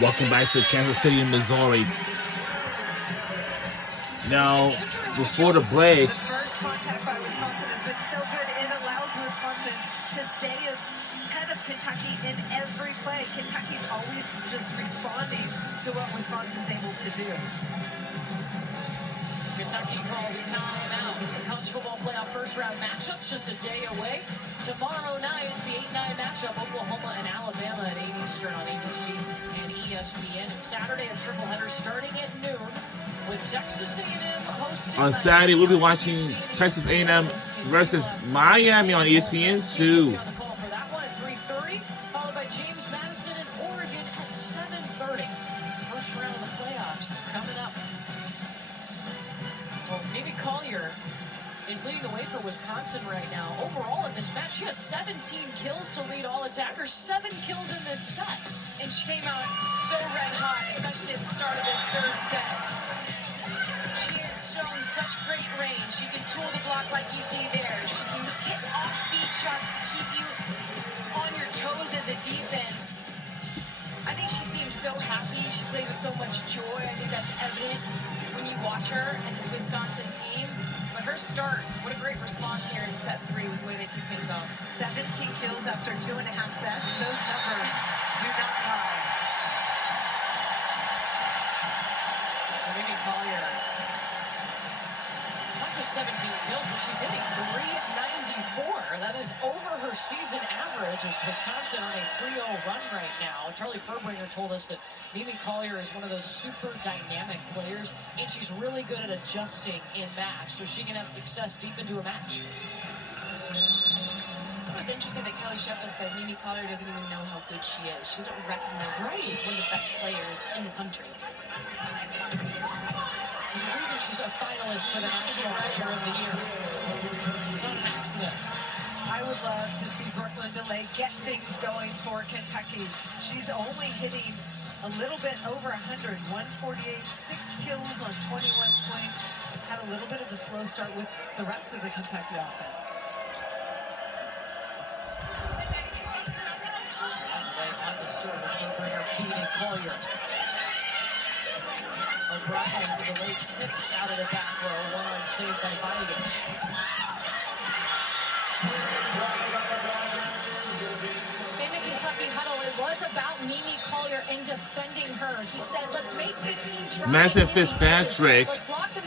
Welcome back to Kansas City, Missouri. Now, before the break, The first contact by Wisconsin has been so good, it allows Wisconsin to stay ahead of Kentucky in every play. Kentucky's always just responding to what Wisconsin's able to do. Kentucky calls timeout. The college football playoff first round matchups just a day away. Tomorrow night, it's the 8-9 matchup, Oklahoma and Alabama at 8 Eastern on ABC and ESPN. And Saturday, a triple header starting at noon with Texas A&M hosting. On Saturday, we'll be watching Texas A&M versus Miami on ESPN too. On the call for that one at 3:30, followed by James Madison and Oregon at 7:30. First round of the playoffs coming up. Well, Mimi Collier is leading the way for Wisconsin right now. Overall in this match, she has 17 kills to lead all attackers, 7 kills in this set. And she came out so red hot, especially at the start of this third set. She has shown such great range. She can tool the block like you see there. She can hit off-speed shots to keep you on your toes as a defense. I think she seems so happy. She played with so much joy. I think that's evident when you watch her and this Wisconsin team. But her start, what a great response here in set 3 with the way they kick things off. 17 kills after 2.5 sets. Those numbers do not lie. Mimi Collier, not just 17 kills, but she's hitting .394. That is over her season average as Wisconsin on a 3-0 run right now. Charlie Furbringer told us that Mimi Collier is one of those super dynamic players, and she's really good at adjusting in match, so she can have success deep into a match. It was interesting that Kelly Shefflin said Mimi Collier doesn't even know how good she is. She doesn't recognize her. She's one of the best players in the country. There's a reason she's a finalist for the National Player of the Year. It's not an accident. I would love to see Brooklyn DeLay get things going for Kentucky. She's only hitting a little bit over 100, 148, 6 kills on 21 swings. Had a little bit of a slow start with the rest of the Kentucky offense. On the serve, Furbringer feeding Collier. O'Brien with the late tips out of the back row. One arm saved by Vajic. In the Kentucky huddle, it was about Mimi Collier and defending her. He said, let's make 15 tries. Madison Fitzpatrick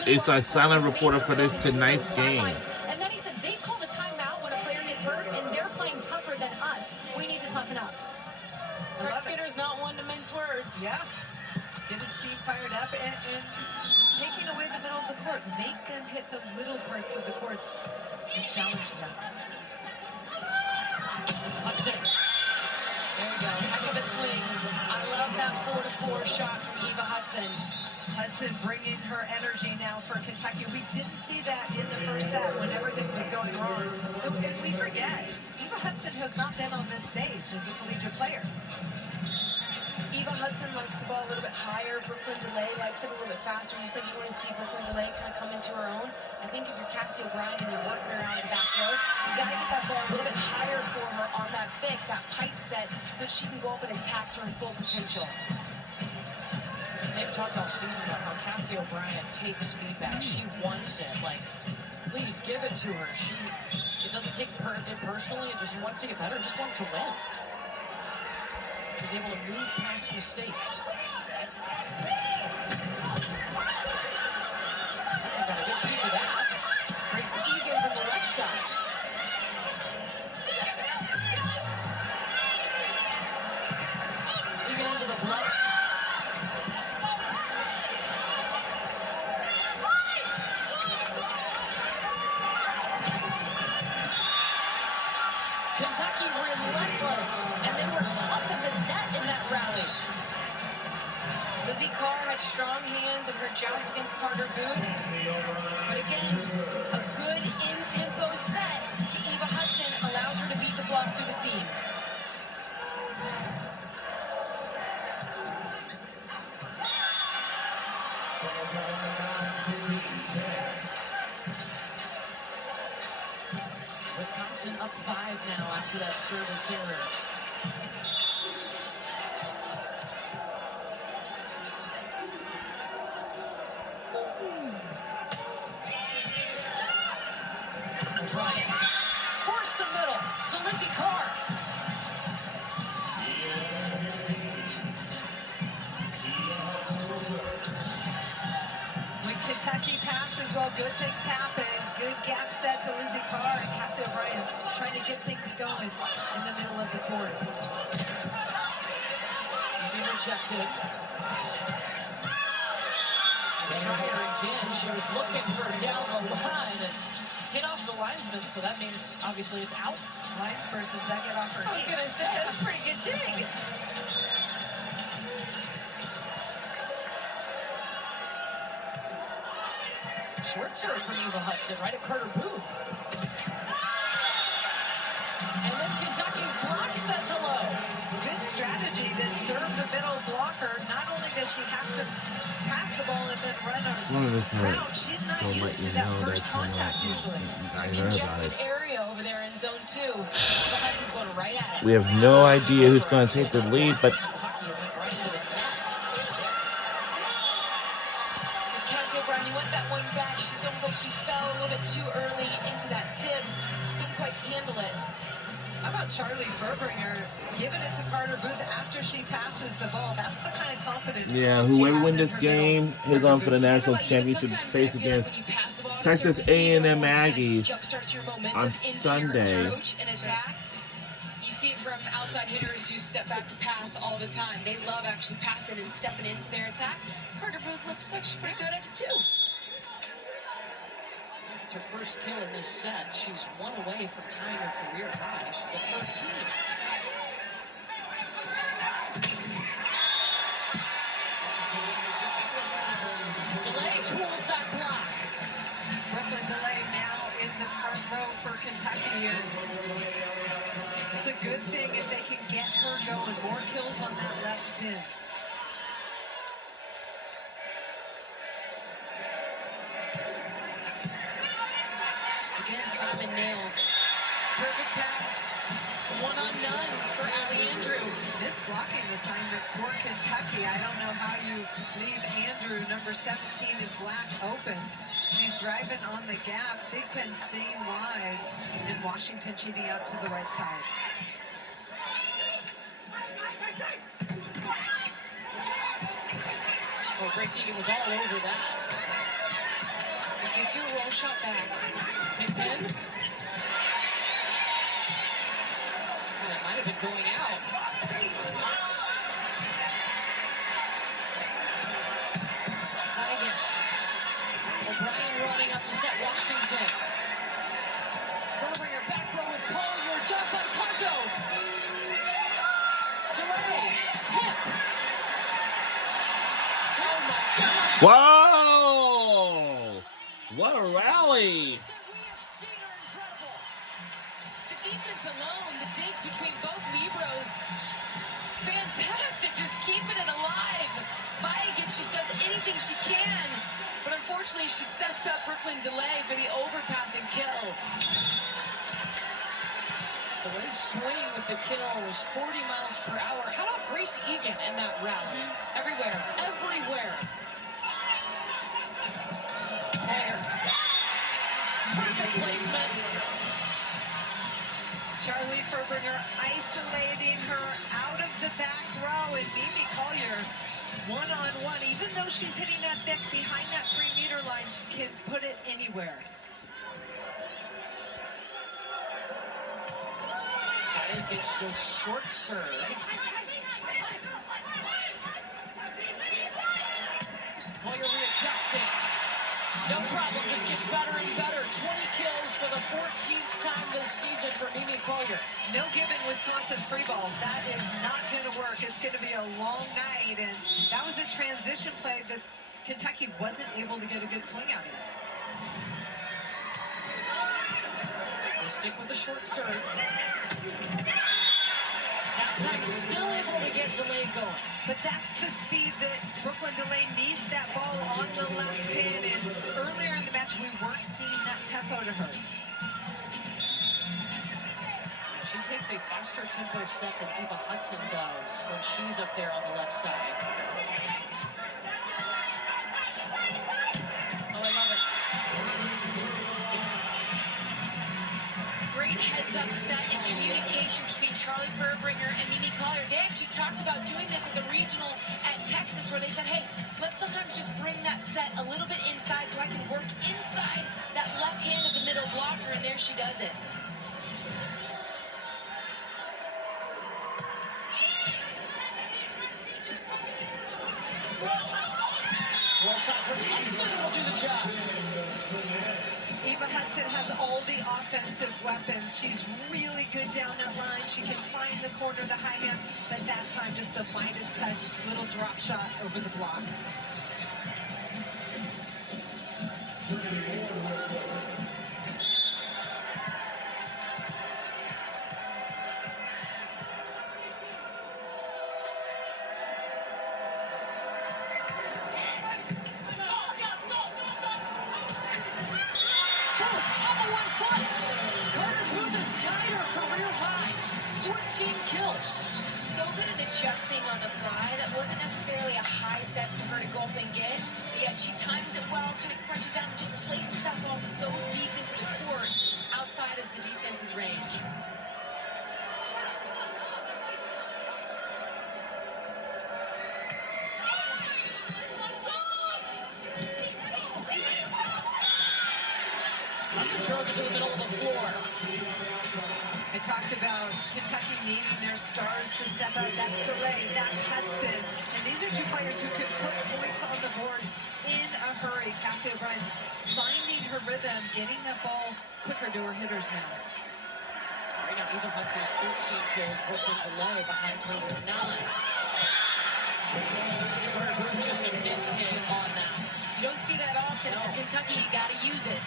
is a silent reporter for this tonight's game. And then he said, they call the timeout when a player gets hurt, and they're playing tougher than us. We need to toughen up. Craig Skinner's not one to mince words. Yeah. Get his team fired up and taking away the middle of the court. Make them hit the little parts of the court and challenge them. Hudson. There we go. Heck of a swing. I love that 4-4 shot from Eva Hudson. Hudson bringing her energy now for Kentucky. We didn't see that in the first set when everything was going wrong. And we forget, Eva Hudson has not been on this stage as a collegiate player. Eva Hudson likes the ball a little bit higher. Brooklyn DeLay likes it a little bit faster. You said you want to see Brooklyn DeLay kind of come into her own. I think if you're Cassie O'Brien and you're working around the back row, you got to get that ball a little bit higher for her on that pick, that pipe set, so that she can go up and attack to her full potential. They've talked all season about how Cassie O'Brien takes feedback. She wants it. Like, please give it to her. It doesn't take it personally. It just wants to get better. It just wants to win. She's able to move past mistakes. That's got a good piece of that. Grace Egan from the left side. Egan into the block. Kentucky relentless, and they were tough at the net in that rally. Lizzie Carr had strong hands in her joust against Carter Booth. But again, a good in-tempo set to Eva Hudson allows her to beat the block through the seam. Wisconsin up 5 now after that service error. good things happen. Good gap set to Lindsay Carr and Cassie O'Brien trying to get things going in the middle of the court. Being rejected. Try her again. She was looking for down the line and hit off the linesman, so that means obviously it's out. Linesperson dug it off her I was knee. gonna say that's a pretty good dig. Short serve from Eva Hudson, right at Carter Booth. And then Kentucky's block says hello. Good strategy to serve the middle blocker. Not only does she have to pass the ball and then run Just wanted a to route, she's not so used let to you that know first that contact usually. I heard about Congested it. area over there in zone 2. Eva Hudson's going right at it. We have no idea who's going to take the lead, but Kentucky went right into the net. Cassie O'Brien, you want that one back. She's almost like she fell a little bit too early into that tip. Couldn't quite handle it. How about Charlie Furbringer giving it to Carter Booth after she passes the ball? That's the kind of confidence. yeah, she whoever has wins in this her game middle. is on for the national But championship sometimes I face feel like against when you pass the ball to Texas serve receiver, A&M almost kind of Aggies jumpstarts your momentum on into your Sunday. approach and attack. You see it from outside hitters who step back to pass all the time. They love actually passing and stepping into their attack. Carter Booth looks like she's pretty good at it too. It's her first kill in this set. She's one away from tying her career high. She's at 13. Delay tools that block. Brooklyn Delay now in the front row for Kentucky. It's a good thing if they can get her going. More kills on that left pin. Again, Simon nails. Perfect pass. One on none for Allie Andrew. This blocking assignment for Kentucky. I don't know how you leave Andrew, number 17 in black, open. She's driving on the gap. Thigpen staying wide, and Washington cheating out to the right side. Well, Grace Egan was all over that. It gives you a roll shot back. Thigpen. Well, it might have been going out. Weigand. O'Brien running up to set Washington. Furbringer back row with Collier. Dug by Tuzzo. Delay. Tip. Oh my gosh. Whoa! What a rally! That we have seen are incredible. The defense alone, the digs between both Libros, fantastic, just keeping it alive. Weigand, she does anything she can, but unfortunately she sets up Brooklyn Delay for the overpassing kill. Delay swing with the kill was 40 miles per hour. How about Grace Egan in that rally? Everywhere. Everywhere. Collier. Perfect placement. Charlie Furbringer isolating her out of the back row, and Mimi Collier one-on-one. Even though she's hitting that back behind that 3-meter line, can put it anywhere. Weigand goes short serve. Collier readjusting. No problem, just gets better and better. 20 kills for the 14th time this season for Mimi Collier. No giving Wisconsin free balls. That is not going to work. It's going to be a long night, and that was a transition play that Kentucky wasn't able to get a good swing out of it. They stick with the short serve. That time still able to get Delay going. But that's the speed that Brooklyn Delay needs that ball on the left pin, and earlier in the match we weren't seeing that tempo to her. She takes a faster tempo set than Eva Hudson does when she's up there on the left side. Oh, I love it. Great heads-up set and communication between Charlie Furbringer and Mimi Collier. They actually talked about doing this at the regional at Texas place where they said, hey, let's sometimes just bring that set a little bit inside so I can work inside that left hand of the middle blocker, and there she does it. Well shot from Hudson will do the job. Eva Hudson has all the offensive weapons. She's really good down that line. She can find the corner, the high hand, but that time just the Midas touch, little drop shot over the block. So good at adjusting on the fly. That wasn't necessarily a high set for her to go up and get, but yet she times it well, kind of crunches down and just places that ball so deep into the court outside of the defense's range. Hudson throws it to the middle of the floor. I talked about Kentucky needing their stars to step up. That's DeLay, that's Hudson. And these are two players who can put points on the board in a hurry. Cassie O'Brien's finding her rhythm, getting that ball quicker to her hitters now. Right now, Eva Hudson at 13 kills, Brooklyn DeLay behind her with 9. Carter Booth just a miss hit on that. You don't see that often. For Kentucky, you got to use it.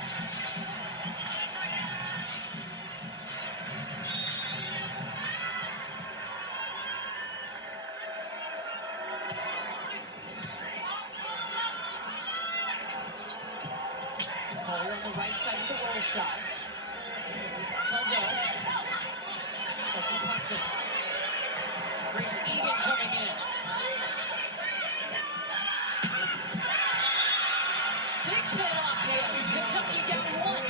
Collier on the right side with the roll shot. Tuzzo sets up Hudson. Grace Egan coming in. Big pin off hands. Kentucky down 1.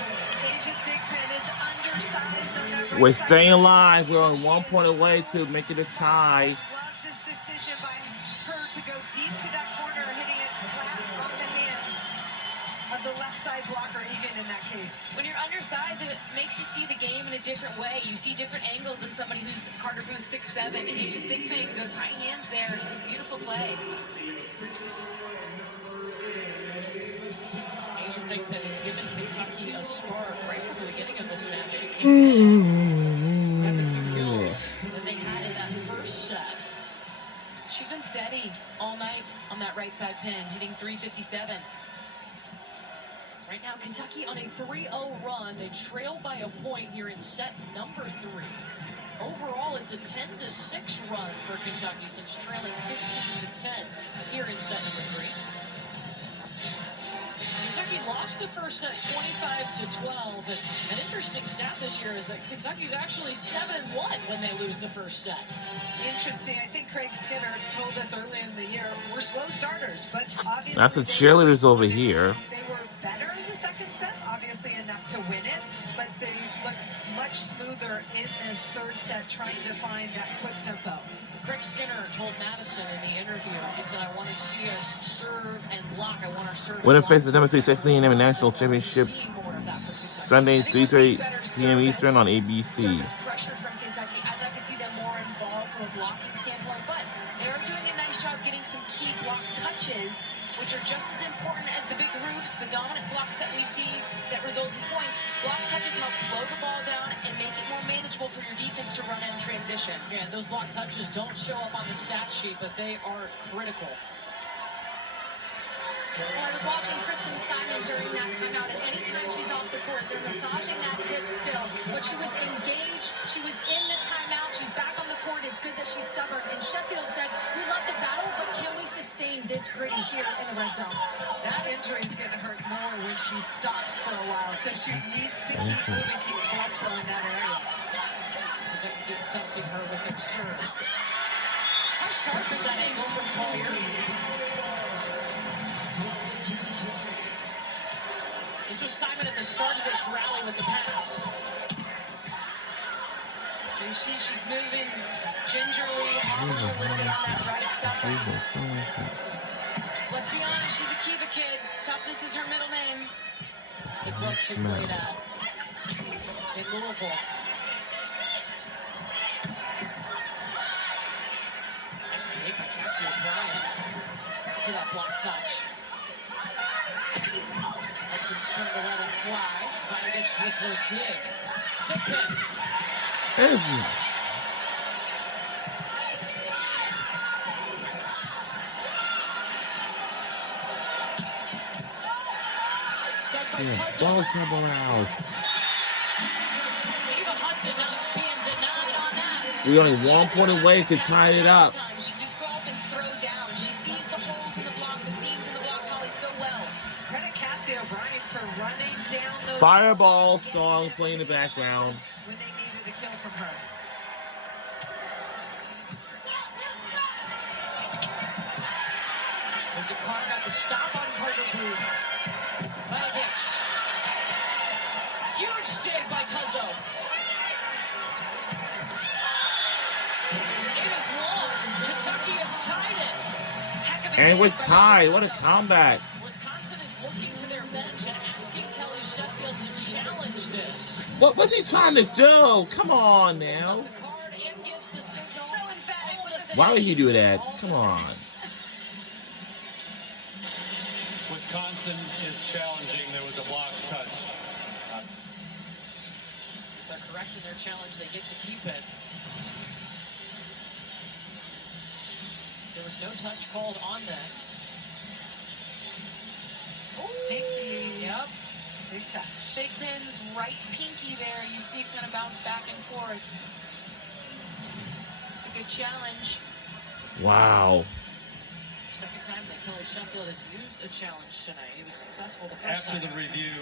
Asia Thigpen is undersized on that right We're side. staying alive. We're on 1 point away to make it a tie. Love this decision by her to go deep to that corner, hitting it flat off the hands of the left side blocker, Egan, in that case. When you're undersized, it makes you see the game in a different way. You see different angles than somebody who's Carter Booth 6'7". Asian Thigpen goes high hands there. Beautiful play. Asian Thigpen has given Kentucky a spark right from the beginning of this match. She came in, got the few kills that they had in that first set. She's been steady all night on that right side pin, hitting 357. Right now, Kentucky on a 3-0 run. They trail by a point here in set number 3. Overall, it's a 10-6 run for Kentucky since trailing 15-10 here in set number 3. Kentucky lost the first set 25-12. And an interesting stat this year is that Kentucky's actually 7-1 when they lose the first set. Interesting. I think Craig Skinner told us earlier in the year, we're slow starters, but obviously That's the they cheerleaders over responded. here. They were better in the second set, obviously enough to win it, but they look much smoother in this third set, trying to find that quick tempo. Craig Skinner told Madison in the interview, he said, I want to see us serve and block. I want our serve. Winner faces number 3 Texas A&M National Championship Sunday, 3:30 p.m. Eastern on ABC. Service pressure from Kentucky. I'd like to see them more involved from a blocking standpoint, but they are doing a nice job getting some key block touches, which are just as important as the big roofs, the dominant blocks that we see that result in points. Block touches help slow the ball down and make it more manageable for your defense to run in transition. Yeah, those block touches don't show up on the stat sheet, but they are critical. Well, I was watching Kristen Simon during that timeout, and anytime she's off the court, they're massaging that hip still. But she was engaged. She was in the timeout. She's back on the court. It's good that she's stubborn. And Sheffield said, we love the battle, but can we sustain this gritty here in the red zone? That injury is going to hurt more when she stops for a while, so she needs to keep moving, keep blood flow in that area. Kentucky keeps testing her with their serve. How sharp is that angle from Collier? This was Simon at the start of this rally with the pass. So she's moving gingerly, hobbling a little bit on that right side. Let's be honest, she's a Kiva kid. Toughness is her middle name. It's the club she played at in Louisville. Nice take by Cassie O'Brien for that block touch. Hudson's trying to let it fly. Vanovich with her dig. The pin. Dug by Tuzzo. Ball trouble in the house. Eva Hudson not being denied on that. We only 1 point away to tie it up. She can just go up and throw down. She sees the holes in the block, the seams in the block volley so well. Credit Cassie O'Brien for running down those Fireball song playing in the background. when they needed a kill from her. As it caught got the stop on Carter Booth. Vanovich. Huge dig by Tuzzo. It is long. Kentucky has tied it. Heck of a And game we're from tied. What a comeback. Wisconsin is looking to their bench and asking Kelly Sheffield to challenge this. What's he trying to do? Come on now. The card and gives the signal. So emphatic with the Why would he do that? Come on. Wisconsin is challenging. There was a block touch. If they're correct in their challenge, they get to keep it. There was no touch called on this. Pinky. Yep. Big touch. Big pin's right pinky there. You see it kind of bounce back and forth. It's a good challenge. Wow. Second time that Kelly Sheffield has used a challenge tonight. He was successful the first After time. the review,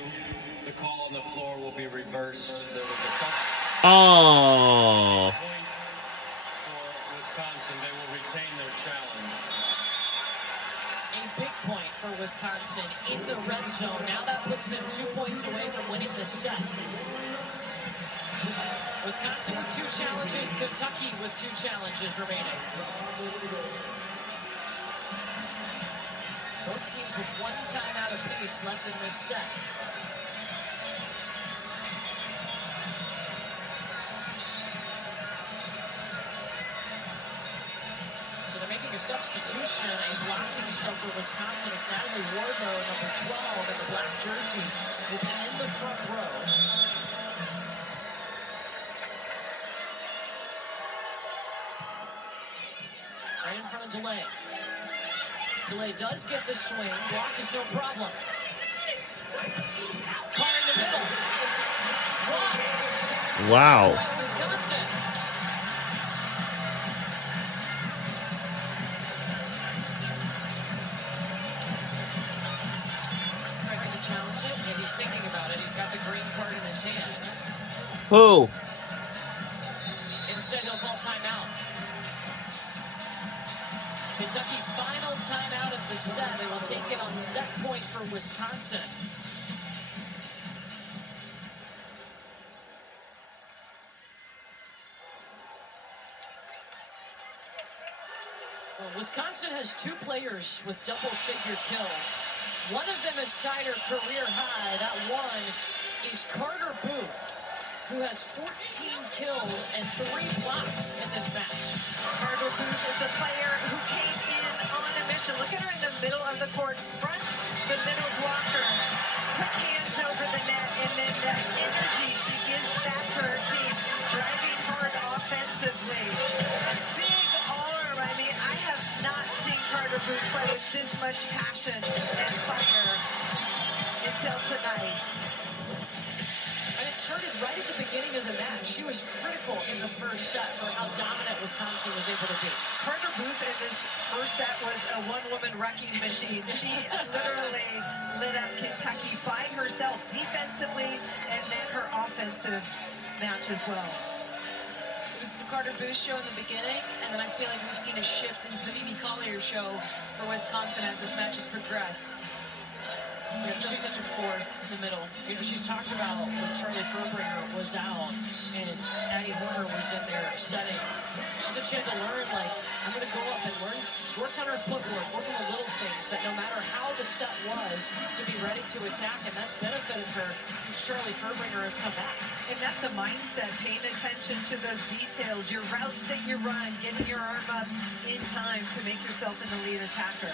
the call on the floor will be reversed. There was a touch Oh. point for Wisconsin. They will retain their challenge. A big point for Wisconsin in the red zone. Now that puts them 2 points away from winning this set. Wisconsin with 2 challenges, Kentucky with 2 challenges remaining. Both teams with 1 timeout apiece left in this set. So they're making a substitution. A blocking sub for Wisconsin is Natalie Wardlow, number 12, in the black jersey, will be in the front row. Right in front of DeLay. DeLay does get the swing. Block is no problem. Car in the middle. Block. Wow. By Wisconsin. Trying to challenge it. Yeah, he's thinking about it. He's got the green card in his hand. Who? Instead, he'll call timeout. Kentucky's final timeout of the set. They will take it on set point for Wisconsin. Well, Wisconsin has 2 players with double-figure kills. One of them has tied her career high. That one is Carter Booth, who has 14 kills and 3 blocks in this match. Carter Booth is a player who came in on a mission. Look at her in the middle of the court, front, the middle blocker. Quick hands over the net, and then that energy she gives back to her team, driving hard offensively. Big arm. I mean, I have not seen Carter Booth play with this much passion and fire until tonight. And it started right at the beginning of the match. She was critical in the first set for how dominant Wisconsin was able to be. Carter Booth in this first set was a one-woman wrecking machine. She literally lit up Kentucky by herself defensively and then her offensive match as well. It was the Carter Booth show in the beginning, and then I feel like we've seen a shift into the Mimi Collier show for Wisconsin as this match has progressed. She's such a force in the middle. You know, she's talked about when Charlie Furbringer was out and Addie Horner was in there setting. She said she had to learn, like, I'm going to go up and worked on her footwork, working the little things that no matter how the set was, to be ready to attack, and that's benefited her since Charlie Furbringer has come back. And that's a mindset, paying attention to those details, your routes that you run, getting your arm up in time to make yourself an elite attacker.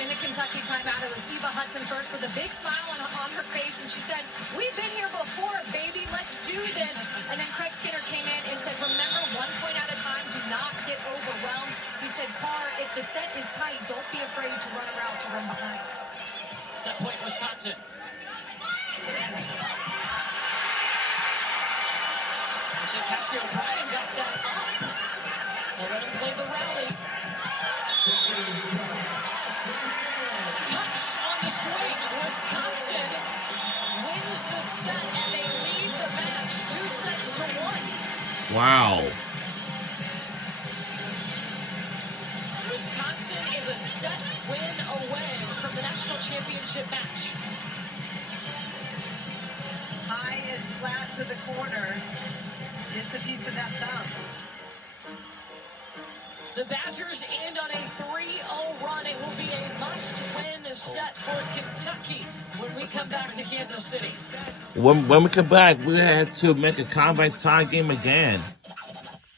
In the Kentucky timeout, it was Eva Hudson first with a big smile on her face, and she said, "We've been here before, baby, let's do this." And then Craig Skinner came in and said, "Remember, 1 point at a time, do not get overwhelmed." He said, "Carr, if the set is tight, don't be afraid to run a route to run behind." Set point, Wisconsin. I said Cassie O'Brien got that up. They'll let him play the rally. Touch on the swing. Wisconsin wins the set, and they lead the match 2-1. Wow. Wisconsin is a set win away from the national championship match. High and flat to the corner. It's a piece of that thumb. The Badgers end on a 3-0 run. It will be a must-win set for Kentucky when we come back to Kansas City. When we come back, we have to make a combine tie game again.